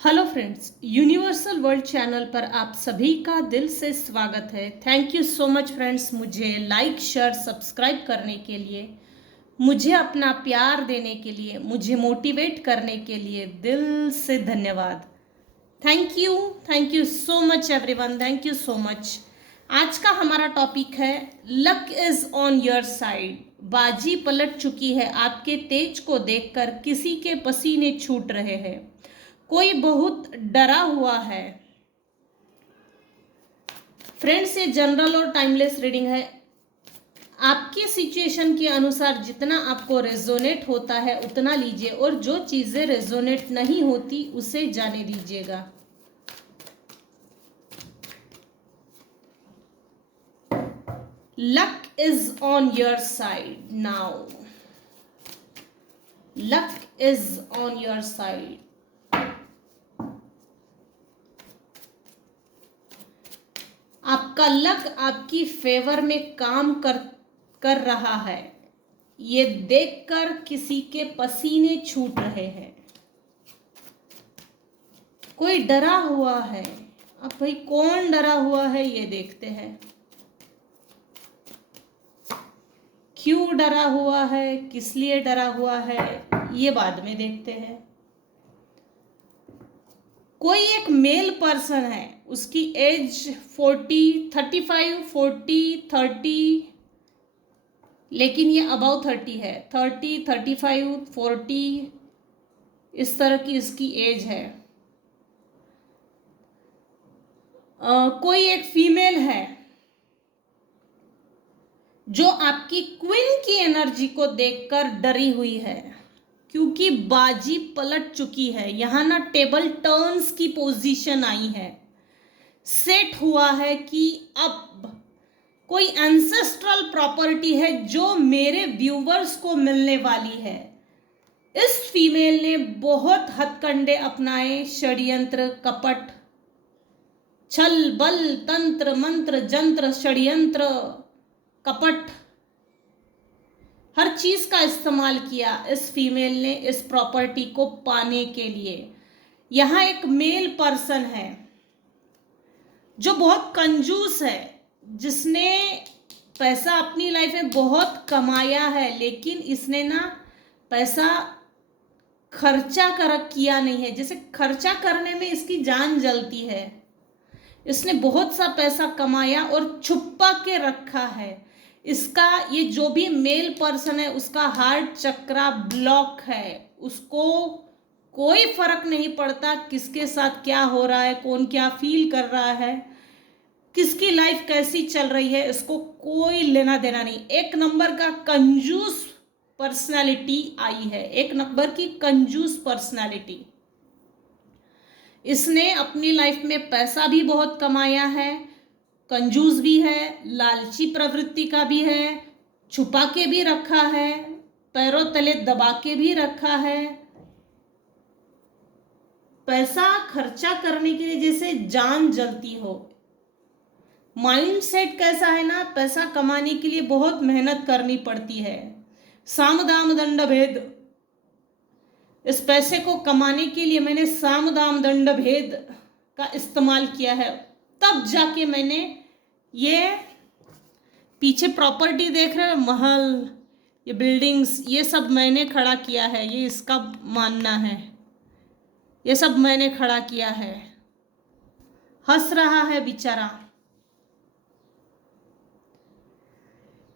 Hello friends, universal world channel पर आप सभी का दिल से स्वागत है। Thank you so much friends, मुझे लाइक शेयर सब्सक्राइब करने के लिए, मुझे अपना प्यार देने के लिए, मुझे मोटिवेट करने के लिए दिल से धन्यवाद। Thank you so much everyone, thank you so much. आज का हमारा टॉपिक है luck is on your side. बाजी पलट चुकी है, आपके तेज को देखकर किसी के पसीने छूट रहे हैं। कोई बहुत डरा हुआ है। फ्रेंड्स, ये जनरल और टाइमलेस रीडिंग है। आपकी सिचुएशन के अनुसार जितना आपको रेजोनेट होता है उतना लीजिए, और जो चीजें रेजोनेट नहीं होती उसे जाने दीजिएगा। Luck is on your side now. Luck is on your side. आपका लक आपकी फेवर में काम कर रहा है। ये देखकर किसी के पसीने छूट रहे हैं। कोई डरा हुआ है। अब भाई कौन डरा हुआ है ये देखते हैं। क्यों डरा हुआ है, किस लिए डरा हुआ है, ये बाद में देखते हैं। कोई एक मेल पर्सन है, उसकी एज 40, 35, 40, 30, लेकिन ये अबाउ 30 है। 30, 35, 40 इस तरह की इसकी एज है। कोई एक फीमेल है जो आपकी क्वीन की एनर्जी को देखकर डरी हुई है, क्योंकि बाजी पलट चुकी है। यहां ना टेबल टर्न्स की पोजीशन आई है। सेट हुआ है कि अब कोई एंसेस्ट्रल प्रॉपर्टी है जो मेरे व्यूवर्स को मिलने वाली है। इस फीमेल ने बहुत हथकंडे अपनाए, षड्यंत्र, कपट, छल बल, तंत्र मंत्र, जंत्र, षड्यंत्र, कपट, हर चीज का इस्तेमाल किया इस फीमेल ने इस प्रॉपर्टी को पाने के लिए। यहां एक मेल पर्सन है जो बहुत कंजूस है, जिसने पैसा अपनी लाइफ में बहुत कमाया है, लेकिन इसने ना पैसा खर्चा किया नहीं है। जैसे खर्चा करने में इसकी जान जलती है। इसने बहुत सा पैसा कमाया और छुपा के रखा है। इसका ये जो भी मेल पर्सन है उसका हार्ट चक्रा ब्लॉक है। उसको कोई फर्क नहीं पड़ता किसके साथ क्या हो रहा है, कौन क्या फील कर रहा है, किसकी लाइफ कैसी चल रही है, इसको कोई लेना देना नहीं। एक नंबर का कंजूस पर्सनालिटी आई है, एक नंबर की कंजूस पर्सनालिटी। इसने अपनी लाइफ में पैसा भी बहुत कमाया है, कंजूस भी है, लालची प्रवृत्ति का भी है, छुपा के भी रखा है, पैरों तले दबा के भी रखा है। पैसा खर्चा करने के लिए जैसे जान जलती हो। माइंड सेट कैसा है ना, पैसा कमाने के लिए बहुत मेहनत करनी पड़ती है। साम दाम दंड भेद, इस पैसे को कमाने के लिए मैंने साम दाम दंड भेद का इस्तेमाल किया है, तब जाके मैंने ये पीछे प्रॉपर्टी देख रहे हैं, महल, ये बिल्डिंग्स, ये सब मैंने खड़ा किया है। ये इसका मानना है, ये सब मैंने खड़ा किया है। हंस रहा है बेचारा।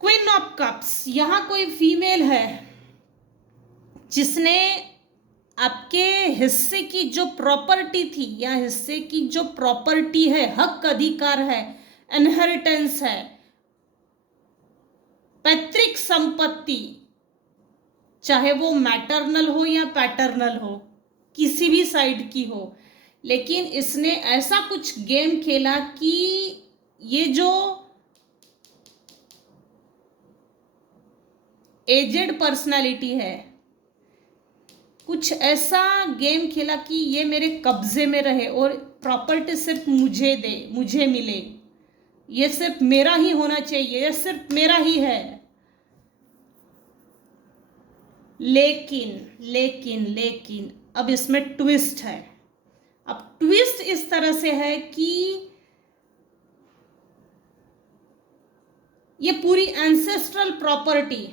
क्वीन ऑफ कप्स, यहां कोई फीमेल है जिसने आपके हिस्से की जो प्रॉपर्टी थी, या हिस्से की जो प्रॉपर्टी है, हक अधिकार है, इनहेरिटेंस है, पैतृक संपत्ति, चाहे वो मैटरनल हो या पैटर्नल हो, किसी भी साइड की हो, लेकिन इसने ऐसा कुछ गेम खेला कि ये जो एजेड पर्सनालिटी है, कुछ ऐसा गेम खेला कि ये मेरे कब्जे में रहे और प्रॉपर्टी सिर्फ मुझे दे, मुझे मिले, ये सिर्फ मेरा ही होना चाहिए, ये सिर्फ मेरा ही है। लेकिन लेकिन लेकिन अब इसमें ट्विस्ट है। ट्विस्ट इस तरह से है कि ये पूरी एंसेस्ट्रल प्रॉपर्टी,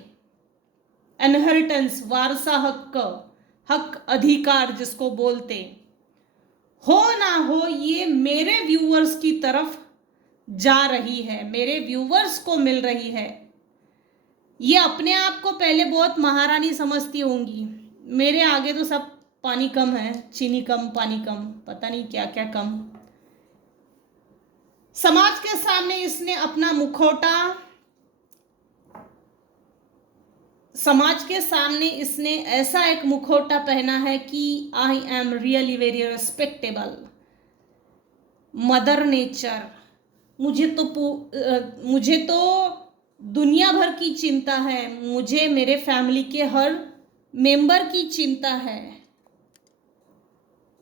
इनहेरिटेंस, वारसा हक, हक अधिकार जिसको बोलते, हो ना हो, ये मेरे व्यूअर्स की तरफ जा रही है, मेरे व्यूअर्स को मिल रही है। ये अपने आप को पहले बहुत महारानी समझती होंगी, मेरे आगे तो सब पानी कम है, चीनी कम, पानी कम, पता नहीं क्या क्या कम। समाज के सामने इसने अपना मुखौटा, समाज के सामने इसने ऐसा एक मुखौटा पहना है कि I am really very respectable, mother nature, मुझे तो दुनिया भर की चिंता है, मुझे मेरे फैमिली के हर मेंबर की चिंता है।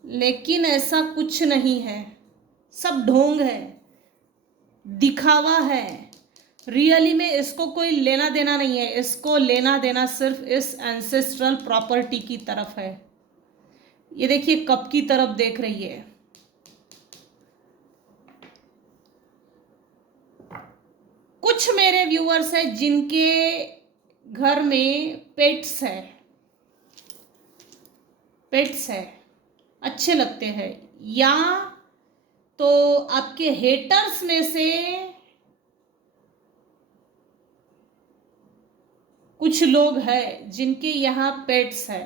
लेकिन ऐसा कुछ नहीं है, सब ढोंग है, दिखावा है। रियली में इसको कोई लेना देना नहीं है, इसको लेना देना सिर्फ इस एंसेस्ट्रल प्रॉपर्टी की तरफ है। ये देखिए कप की तरफ देख रही है। कुछ मेरे व्यूअर्स हैं जिनके घर में पेट्स है, अच्छे लगते हैं, या तो आपके हेटर्स में से कुछ लोग हैं जिनके यहाँ पेट्स है,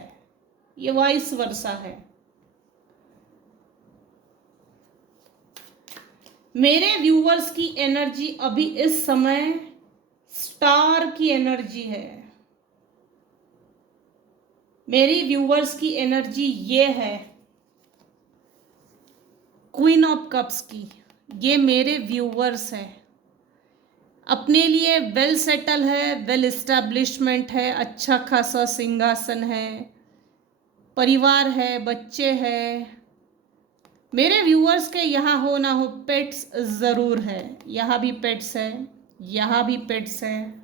ये वाइस वर्सा है। मेरे व्यूअर्स की एनर्जी अभी इस समय स्टार की एनर्जी है। मेरी व्यूअर्स की एनर्जी ये है क्वीन ऑफ कप्स की। ये मेरे व्यूअर्स हैं, अपने लिए वेल सेटल है, वेल एस्टैब्लिशमेंट है, अच्छा खासा सिंहासन है, परिवार है, बच्चे हैं। मेरे व्यूअर्स के यहाँ हो ना हो पेट्स ज़रूर है, यहाँ भी पेट्स है, यहाँ भी पेट्स है,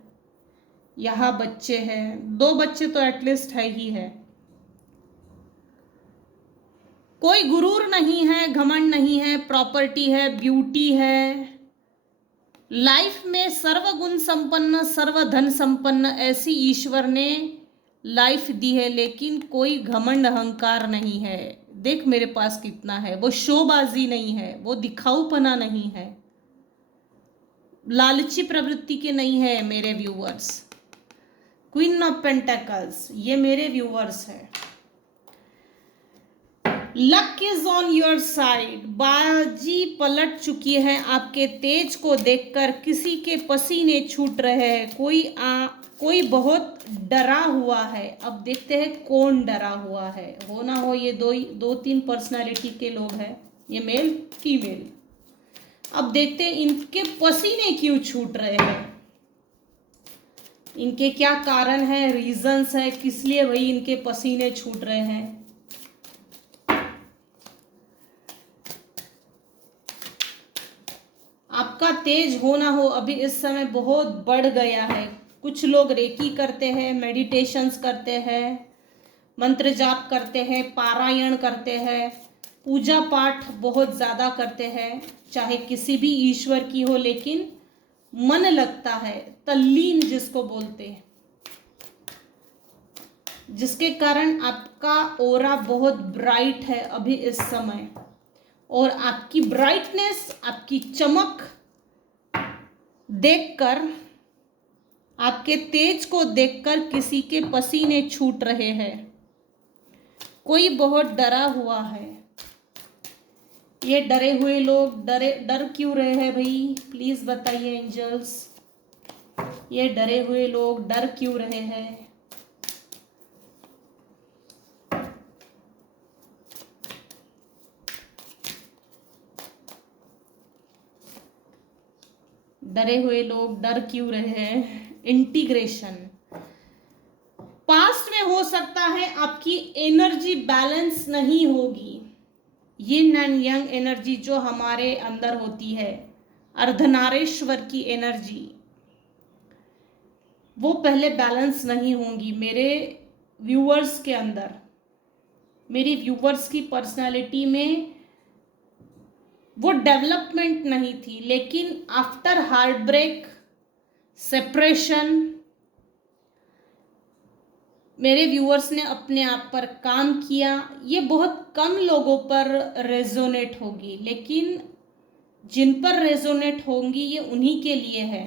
यहाँ बच्चे हैं, 2 बच्चे तो एटलीस्ट है ही है। कोई गुरूर नहीं है, घमंड नहीं है, प्रॉपर्टी है, ब्यूटी है, लाइफ में सर्वगुण संपन्न, सर्वधन संपन्न ऐसी ईश्वर ने लाइफ दी है। लेकिन कोई घमंड अहंकार नहीं है, देख मेरे पास कितना है, वो शोबाजी नहीं है, वो दिखाऊपना नहीं है, लालची प्रवृत्ति के नहीं है मेरे व्यूअर्स। क्वीन ऑफ पेंटेकल्स ये मेरे व्यूअर्स है। Luck is on your side, बाजी पलट चुकी है आपके तेज को देखकर। किसी के पसीने छूट रहे हैं, कोई बहुत डरा हुआ है। अब देखते हैं कौन डरा हुआ है, हो ना हो ये दो तीन पर्सनालिटी के लोग हैं, ये मेल फीमेल। अब देखते हैं इनके पसीने क्यों छूट रहे हैं, इनके क्या कारण है, रीजंस है, किस लिए भाई इनके पसीने छूट रहे हैं। आपका तेज हो ना हो अभी इस समय बहुत बढ़ गया है। कुछ लोग रेकी करते हैं, मेडिटेशंस करते हैं, मंत्र जाप करते हैं, पारायण करते हैं, पूजा पाठ बहुत ज़्यादा करते हैं, चाहे किसी भी ईश्वर की हो, लेकिन मन लगता है, तल्लीन जिसको बोलते हैं, जिसके कारण आपका ऑरा बहुत ब्राइट है अभी इस समय। और आपकी ब्राइटनेस, आपकी चमक देखकर, आपके तेज को देखकर किसी के पसीने छूट रहे हैं। कोई बहुत डरा हुआ है। ये डरे हुए लोग डर क्यों रहे हैं भाई, प्लीज बताइए एंजल्स। ये डरे हुए लोग डर क्यों रहे हैं? डरे हुए लोग डर क्यों रहे हैं? इंटीग्रेशन। पास्ट में हो सकता है आपकी एनर्जी बैलेंस नहीं होगी। यिन एंड यंग एनर्जी जो हमारे अंदर होती है, अर्धनारेश्वर की एनर्जी, वो पहले बैलेंस नहीं होंगी मेरे व्यूअर्स के अंदर। मेरी व्यूअर्स की पर्सनालिटी में वो डेवलपमेंट नहीं थी, लेकिन आफ्टर हार्ट ब्रेक, सेपरेशन, मेरे व्यूअर्स ने अपने आप पर काम किया। ये बहुत कम लोगों पर रेजोनेट होगी, लेकिन जिन पर रेजोनेट होंगी ये उन्हीं के लिए है।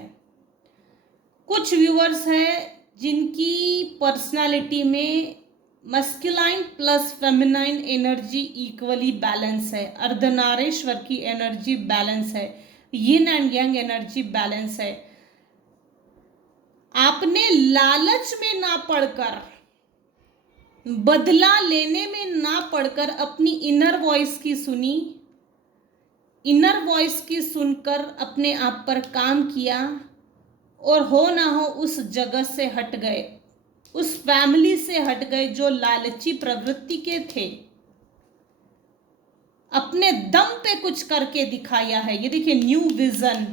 कुछ व्यूअर्स हैं जिनकी पर्सनालिटी में masculine plus feminine energy equally balance है, अर्धनारीश्वर की एनर्जी बैलेंस है, yin and young energy balance है। आपने लालच में ना पड़कर, बदला लेने में ना पड़कर अपनी इनर वॉइस की सुनी, इनर वॉइस की सुनकर अपने आप पर काम किया, और हो ना हो उस जगह से हट गए, उस फैमिली से हट गए जो लालची प्रवृत्ति के थे। अपने दम पे कुछ करके दिखाया है। ये देखिए, न्यू विजन,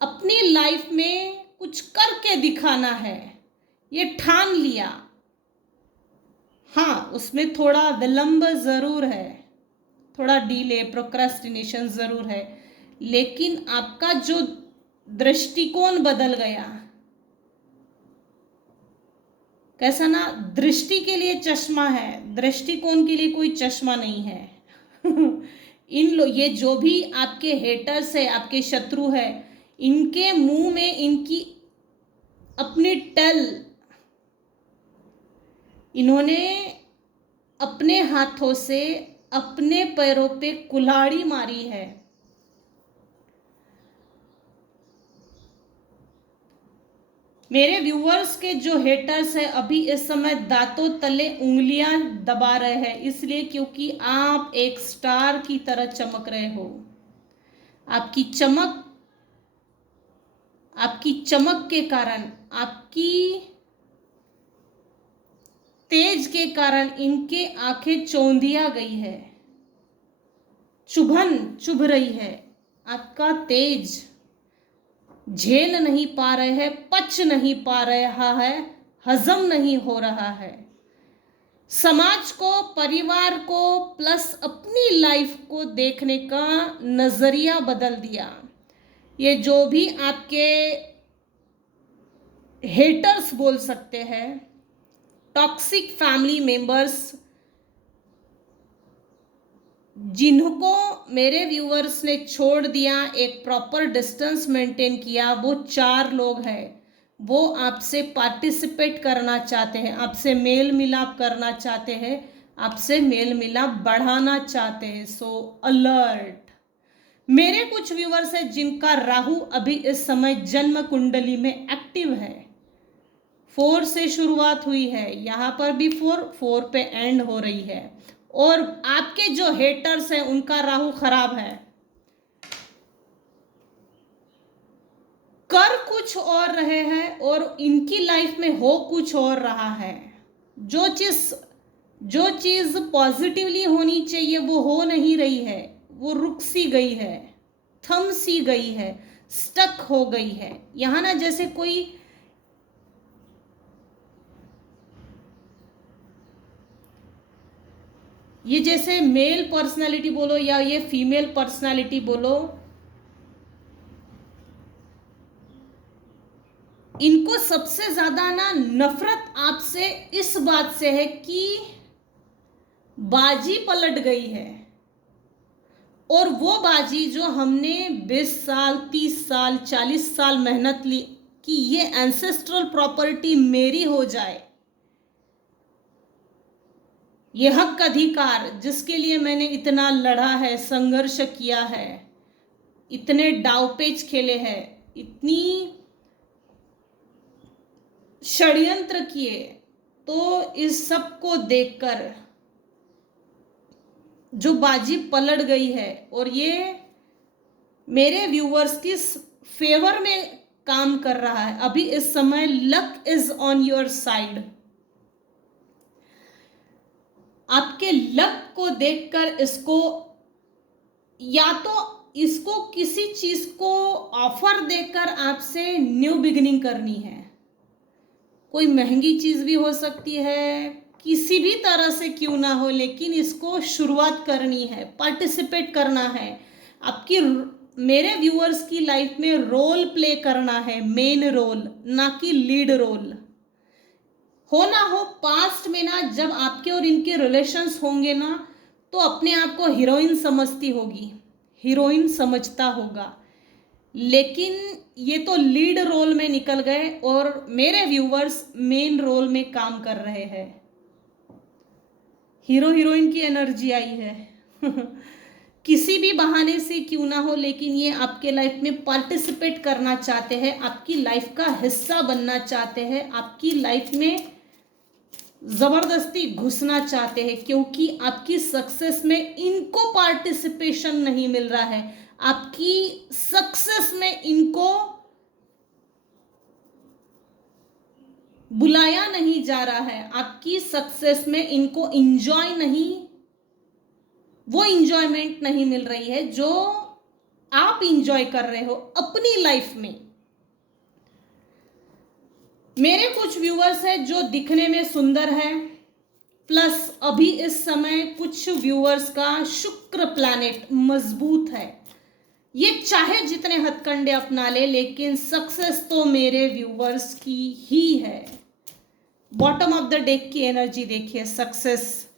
अपनी लाइफ में कुछ करके दिखाना है, ये ठान लिया। हाँ, उसमें थोड़ा विलंब जरूर है, थोड़ा डिले, प्रोक्रेस्टिनेशन जरूर है, लेकिन आपका जो दृष्टिकोण बदल गया। कैसा ना, दृष्टि के लिए चश्मा है, दृष्टिकोण के लिए कोई चश्मा नहीं है। ये जो भी आपके हेटर्स है, आपके शत्रु है, इनके मुंह में इनकी अपनी टल, इन्होंने अपने हाथों से अपने पैरों पे कुल्हाड़ी मारी है। मेरे व्यूअर्स के जो हेटर्स है अभी इस समय दांतों तले उंगलियां दबा रहे हैं, इसलिए क्योंकि आप एक स्टार की तरह चमक रहे हो। आपकी चमक के कारण, आपकी तेज के कारण इनके आंखें चौंधिया गई है, चुभन चुभ रही है। आपका तेज झेल नहीं पा रहे हैं, पच नहीं पा रहा है, हजम नहीं हो रहा है। समाज को, परिवार को, प्लस अपनी लाइफ को देखने का नजरिया बदल दिया। ये जो भी आपके हेटर्स बोल सकते हैं, टॉक्सिक फैमिली मेंबर्स, जिनको मेरे व्यूअर्स ने छोड़ दिया, एक प्रॉपर डिस्टेंस मेंटेन किया, वो 4 लोग हैं। वो आपसे पार्टिसिपेट करना चाहते हैं, आपसे मेल मिलाप करना चाहते हैं, आपसे मेल मिलाप बढ़ाना चाहते हैं। सो अलर्ट। मेरे कुछ व्यूअर्स हैं जिनका राहु अभी इस समय जन्म कुंडली में एक्टिव है। 4 से शुरुआत हुई है, यहाँ पर भी 4 पे एंड हो रही है। और आपके जो हेटर्स हैं उनका राहु खराब है, कर कुछ और रहे हैं और इनकी लाइफ में हो कुछ और रहा है। जो चीज पॉजिटिवली होनी चाहिए वो हो नहीं रही है, वो रुक सी गई है, थम सी गई है, स्टक हो गई है। यहां ना जैसे कोई ये जैसे मेल पर्सनालिटी बोलो या ये फीमेल पर्सनालिटी बोलो, इनको सबसे ज्यादा ना नफरत आपसे इस बात से है कि बाजी पलट गई है। और वो बाजी जो हमने 20 साल, 30 साल, 40 साल मेहनत ली कि ये एंसेस्ट्रल प्रॉपर्टी मेरी हो जाए, ये हक अधिकार जिसके लिए मैंने इतना लड़ा है, संघर्ष किया है, इतने दावपेच खेले हैं, इतनी षड्यंत्र किए, तो इस सब को देखकर जो बाजी पलट गई है और ये मेरे व्यूअर्स की फेवर में काम कर रहा है। अभी इस समय luck is on your side. आपके लक को देखकर इसको, या तो इसको किसी चीज को ऑफर देकर आपसे न्यू बिगिनिंग करनी है। कोई महंगी चीज भी हो सकती है, किसी भी तरह से क्यों ना हो, लेकिन इसको शुरुआत करनी है, पार्टिसिपेट करना है। आपकी मेरे व्यूअर्स की लाइफ में रोल प्ले करना है, मेन रोल, ना कि लीड रोल। हो ना हो पास्ट में ना, जब आपके और इनके रिलेशंस होंगे ना, तो अपने आप को हीरोइन समझती होगी, हीरोइन समझता होगा, लेकिन ये तो लीड रोल में निकल गए और मेरे व्यूवर्स मेन रोल में काम कर रहे हैं। हीरो हीरोइन की एनर्जी आई है किसी भी बहाने से क्यों ना हो, लेकिन ये आपके लाइफ में पार्टिसिपेट करना चाहते हैं, आपकी लाइफ का हिस्सा बनना चाहते हैं, आपकी लाइफ में जबरदस्ती घुसना चाहते हैं, क्योंकि आपकी सक्सेस में इनको पार्टिसिपेशन नहीं मिल रहा है, आपकी सक्सेस में इनको बुलाया नहीं जा रहा है, आपकी सक्सेस में इनको इंजॉय नहीं, वो इंजॉयमेंट नहीं मिल रही है जो आप इंजॉय कर रहे हो अपनी लाइफ में। मेरे कुछ व्यूअर्स हैं जो दिखने में सुंदर है, प्लस अभी इस समय कुछ व्यूअर्स का शुक्र प्लैनेट मजबूत है, ये चाहे जितने हथकंडे अपना ले, लेकिन सक्सेस तो मेरे व्यूअर्स की ही है। बॉटम ऑफ द डेक की एनर्जी देखिए, सक्सेस।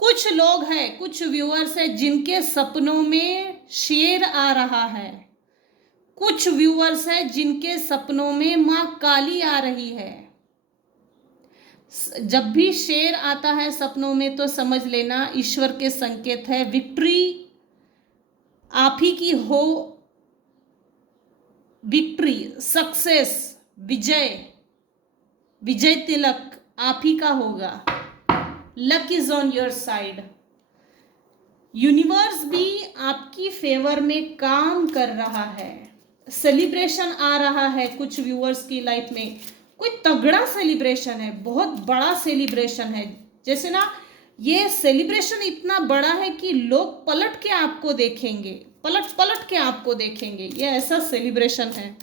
कुछ लोग हैं, कुछ व्यूअर्स हैं जिनके सपनों में शेर आ रहा है, कुछ व्यूअर्स हैं जिनके सपनों में मां काली आ रही है। जब भी शेर आता है सपनों में तो समझ लेना ईश्वर के संकेत है, विक्ट्री आप ही की हो, विक्ट्री, सक्सेस, विजय, विजय तिलक आप ही का होगा। Luck is on your side. Universe भी आपकी फेवर में काम कर रहा है, सेलिब्रेशन आ रहा है कुछ व्यूअर्स की लाइफ में, कोई तगड़ा सेलिब्रेशन है, बहुत बड़ा सेलिब्रेशन है। जैसे ना ये सेलिब्रेशन इतना बड़ा है कि लोग पलट के आपको देखेंगे, पलट पलट के आपको देखेंगे, ये ऐसा सेलिब्रेशन है।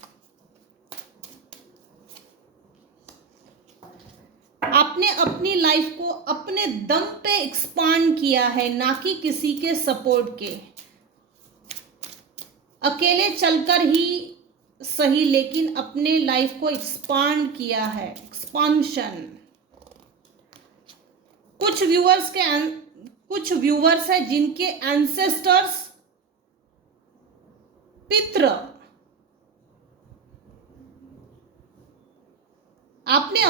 आपने अपनी लाइफ को अपने दम पे एक्सपांड किया है, ना कि किसी के सपोर्ट के। अकेले चलकर ही सही, लेकिन अपने लाइफ को एक्सपांड किया है, एक्सपांशन। कुछ व्यूअर्स हैं जिनके एंसेस्टर्स, पितृ, आपने